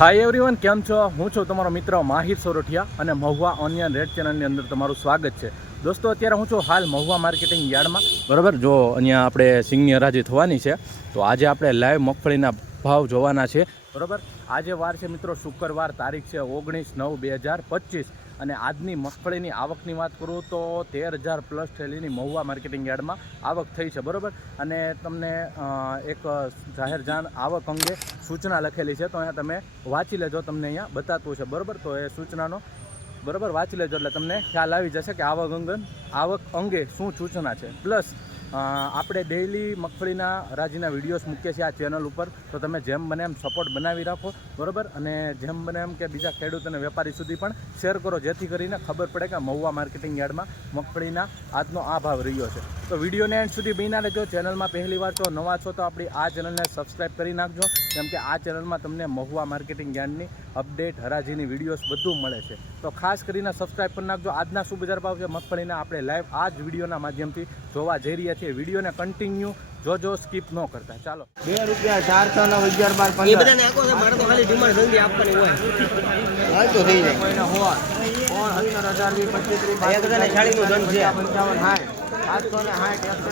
Hi everyone કેમ છો? હું છું તમારો મિત્ર માહિર સોરઠિયા અને મહુવા ઓનિયન રેડ ચેનલની અંદર તમારું સ્વાગત છે. દોસ્તો, અત્યારે હું છું હાલ મહુવા માર્કેટિંગ યાર્ડમાં. બરાબર? જો અહીંયા આપણે સિંગની હરાજી થવાની છે, તો આજે આપણે લાઈવ મગફળીના ભાવ જોવાના છે. બરાબર? આજે વાર છે મિત્રો, શુક્રવાર તારીખ છે ઓગણીસ નવ બે હજાર પચીસ. અને આજની મગફળીની આવકની વાત કરું તો તેર હજાર પ્લસ થયેલીની મહુવા માર્કેટિંગ યાર્ડમાં આવક થઈ છે, બરાબર? અને તમને એક જાહેર જાણ આવક અંગે સૂચના લખેલી છે, તો અહીંયા તમે વાંચી લેજો, તમને અહીંયા બતાવતું છે, બરાબર? તો એ સૂચનાનો, બરાબર? વાંચી લેજો એટલે તમને ખ્યાલ આવી જશે કે આવક અંગન, આવક અંગે શું સૂચના છે. પ્લસ આપણે ડેઈલી મગફળીના હરાજીના વિડીયોઝ મૂકીએ છીએ આ ચેનલ ઉપર. તો તમે જેમ બને એમ સપોર્ટ બનાવી રાખો, બરાબર? અને જેમ બને એમ કે બીજા ખેડૂત અને વેપારી સુધી પણ શેર કરો, જેથી કરીને ખબર પડે કે મહુવા માર્કેટિંગ યાર્ડમાં મગફળીના આજનો આ ભાવ રહ્યો છે. તો વિડીયોને એન્ડ સુધી બિના રહેજો. ચેનલમાં પહેલી વાર છો, નવા છો, તો આપણી આ ચેનલને સબસ્ક્રાઈબ કરી નાખજો. કેમ કે આ ચેનલમાં તમને મહુવા માર્કેટિંગ યાર્ડની અપડેટ હરાજીની વિડીયોઝ બધું મળે છે. તો ખાસ કરીને સબસ્ક્રાઈબ કરી નાખજો. આજના શું બજાર ભાવ છે મગફળીના આપણે લાઈવ આ જ વિડીયોના માધ્યમથી જોવા જઈ રહ્યા છીએ. વિડીયોને કન્ટિન્યુ જોજો સ્કીપ ન કરતા. ચાલો. બે રૂપિયા ચારસો ને અગિયાર બાર એ પંદર બધાને આખો છે મારે તો ખાલી ડિમાન્ડ જલ્દી આપવાની હોય. હાલતું થઈ જાય. કોઈને હોવા કોણ હરીનો અઢાર વીસ પચીસ ત્રીસ એક હજારને ચાળીસનું ધન છે. પંચાવન ને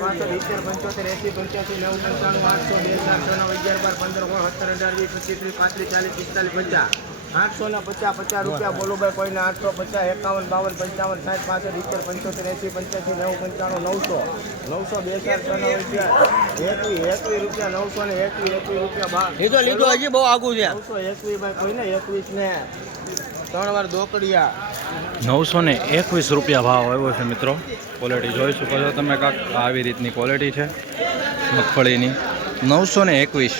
પાસઠ સિત્તેર પંચોતેર એસી પંચ્યાસી નવ પંચાણું આઠસો બે ચારસો નવ અગિયાર બાર પંદર સોળ સત્તર અઢાર વીસ પચીસ ત્રીસ પાંત્રીસ ચાલીસ પિસ્તાલીસ પચાસ. આઠસો ને પચાસ પચાસ રૂપિયા બોલો ભાઈ કોઈને આઠસો પચાસ એકાવન બાવન પંચાવન સાઠ પાસઠ સિત્તેર પંચોતેર એસી પંચ્યાસી નવ પંચાણું નવસો. નવસો બે ચારસો નવ અગિયાર એકવીસ એકવીસ રૂપિયા નવસો ને એકવીસ એકવીસ રૂપિયા બાર. લીધો લીધો હજી બહુ આગું છે. નવસો એકવીસ ભાઈ કોઈને એકવીસ ને? ત્રણ વાર દોકડિયા. નવસો ને એકવીસ રૂપિયા ભાવ આવ્યો છે મિત્રો. ક્વોલિટી જોઈ શકો છો તમે કાંક. આવી રીતની ક્વોલિટી છે. મગફળીની. નવસો ને એકવીસ.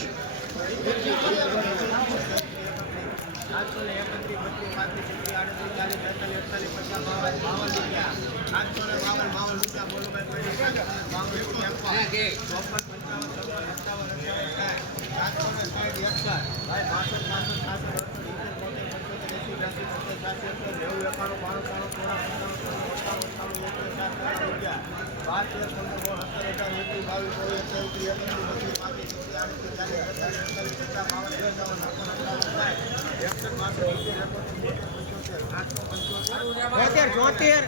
ચોતેર ચોતેર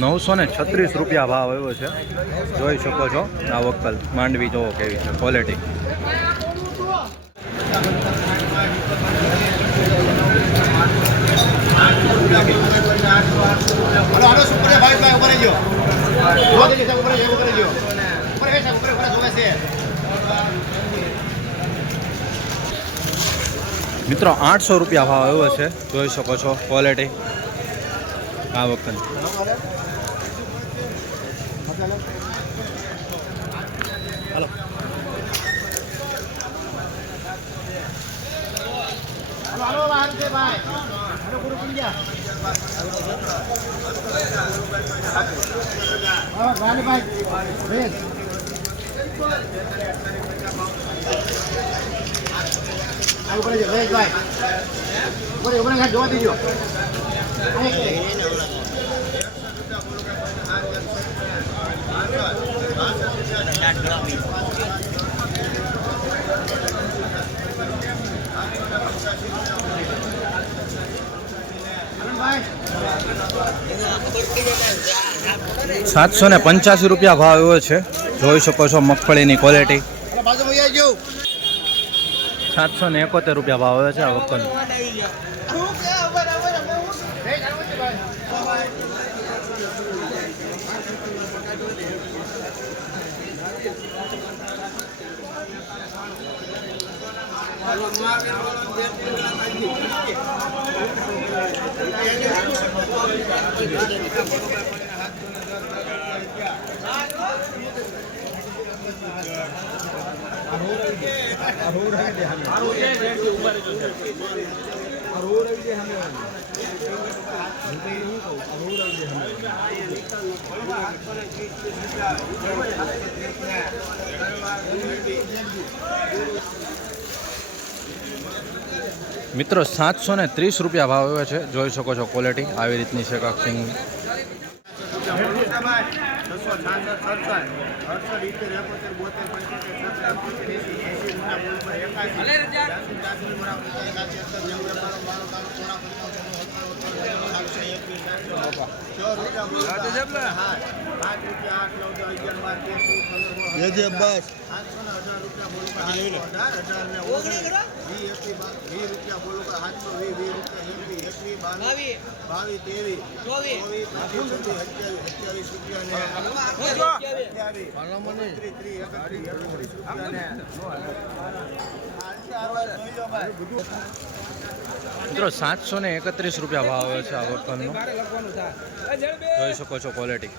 નવસો ને છત્રીસ રૂપિયા ભાવ આવ્યો છે. જોઈ શકો છો આ વક્કલ. માંડવી જોવો કેવી છે ક્વોલિટી મિત્રો આઠસો રૂપિયા ભાવ આવ્યો છે. જોઈ શકો છો ક્વોલિટી આ વખત. હલો. હાલો બહાર છે. ભાઈ હાલો પડી હા ભાઈ ભાઈ બેસ આ ઉપર રહેજો ભાઈ ઉપર ઉપર જોવા દેજો. સાતસો ને પંચ્યાસી રૂપિયા ભાવ આવ્યો છે. જોઈ શકો છો મગફળીની ક્વોલિટી સાતસો ને એકોતેર રૂપિયા ભાવ આવ્યો છે આ વખત આ રોડ આવી જાય. મિત્રો સાતસો ને ત્રીસ રૂપિયા ભાવ આવે છે. જોઈ શકો છો ક્વોલિટી આવી રીતની છે કક્ષિંગ બસ વી એકવી વી રૂપિયા બોલ પર સાતસો વી વી રૂપિયા એકવી એકવી બાવીસ. બાવીસ ત્રેવીસ. ચોવીસ. પચીસ છવ્વીસ સત્યાવીસ સત્યાવીસ રૂપિયા ને એકત્રીસ, રૂપિયા મિત્રો સાતસો ને એકત્રીસ રૂપિયા ભાવ આવે છે આ વર્તન જોઈ શકો છો ક્વોલિટી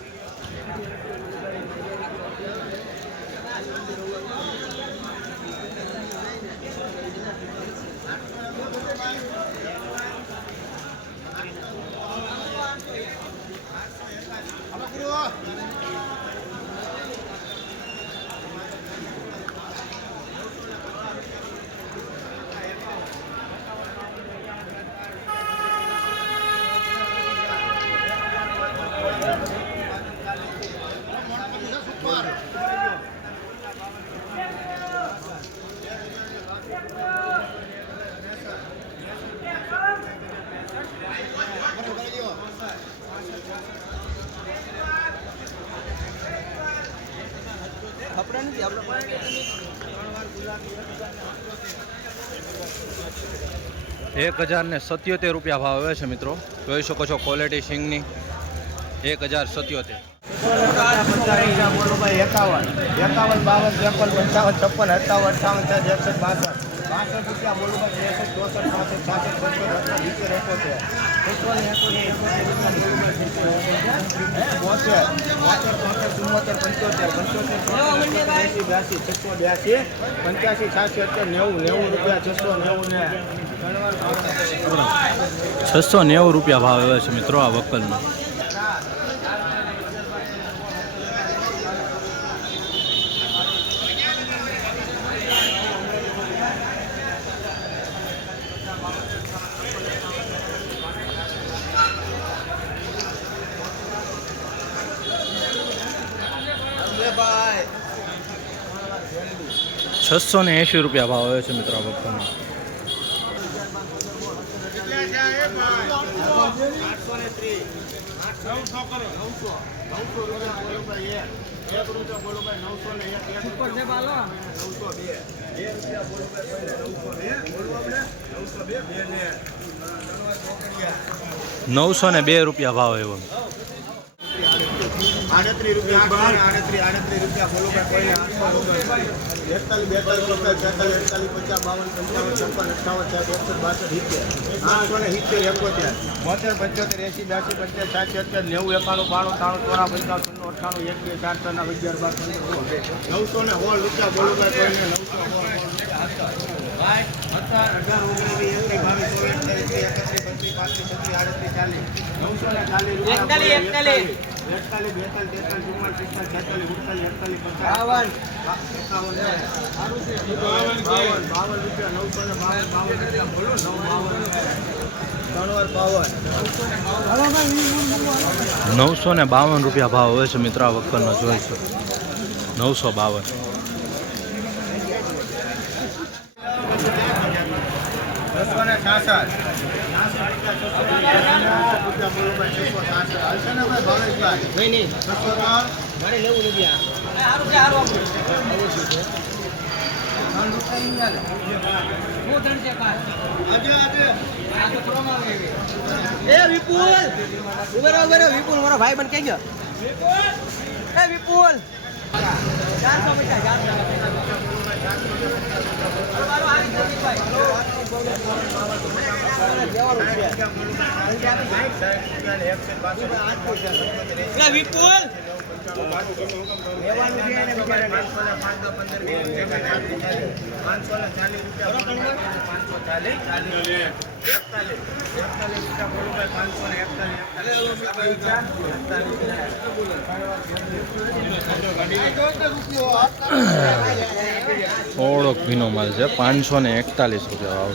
કપડા નથી આપણે એક હજાર ને સત્યોતેર રૂપિયા ભાવ આવે છે મિત્રો. જોઈ શકો છો ક્વોલિટી સિંગની. એક હજાર સત્યોતેર. એકાવન એકાવન બાવન ત્રેપન પંચાવન છપ્પન સત્તાવન અઠાવન સાઠ એકસઠ બાસઠ. બાસઠ રૂપિયા બોલું ત્રેસઠ, ચોસઠ, પાસઠ છાસઠ સત્તર સિત્તેર, એકોતેર. બોતેર બોતેર બોતેર ચુમ્મોતેર, પંચોતેર પંચોતેર એસી, બ્યાસી, છસો, બ્યાસી, પંચ્યાસી અત્યારે નેવું નેવું રૂપિયા, છસો, નેવું છસો નેવું રૂપિયા ભાવ આવે છે મિત્રો આ વકલનો છસો ને એંશી રૂપિયા ભાવ આવ્યો છે મિત્રો આ વકલનો આઠસો ને ત્રીસ નવસો ને બે રૂપિયા ભાવ ભાઈ નવસો બે બોલો આપણે નવસો બે બે ને નવસો ને બે રૂપિયા ભાવ એવો આડત્રીસ રૂપિયા આડત્રીસ આડત્રીસ રૂપિયા બોલો એકતાલીસ બેતાલીસ રૂપિયા છેતાલીસ એકતાલીસ પચાસ બાવન પંચાવન છપ્પન સાઠ એકસઠ બાસઠ સિત્તેર. આઠસો ને સિત્તેર એકોતેર. બોતેર પંચોતેર એસી બ્યાસી પંચાસ સાઠ સત્તર નેવું એકાણું બાણું ત્રાણું ચોરા પંચાવન છન્નું એક બે ચારસો ના અગિયાર બાર નવસો ને હોળ રૂપિયા બોલો એકતાલીસ. એકતાલીસ, એકતાલીસ. એકતાલીસ બેતાલીસ તેતાલીસ ચુમ્માલીસ પિસ્તાલીસ છેતાલીસ ઉડતાલીસ એકતાલીસ પચાસ. બાવન. એકાવન બાવન બાવન. રૂપિયા નવસો ને બાવન બાવન રૂપિયા. બોલો નવ બાવન. ત્રણ વાર બાવન. નવસો ને બાવન રૂપિયા ભાવ હોય છે મિત્ર આ વકલનો જોઈશો નવસો બાવન. ને છાસઠ. રૂપિયા બોલો છસો છાસઠ હાલશે ને ભાઈ ભાવેશભાઈ નહીં નહીં છસો ત્રણ મારે લેવું નથી આ વિપુલ! વિપુલ મારો ભાઈ બન કઈ ગયો? એ વિપુલ! ચારસો પચાસ ચારસો વિપુલ! પાંચસો ભીનો માલ છે. પાંચસો ને એકતાલીસ રૂપિયા ભાવ.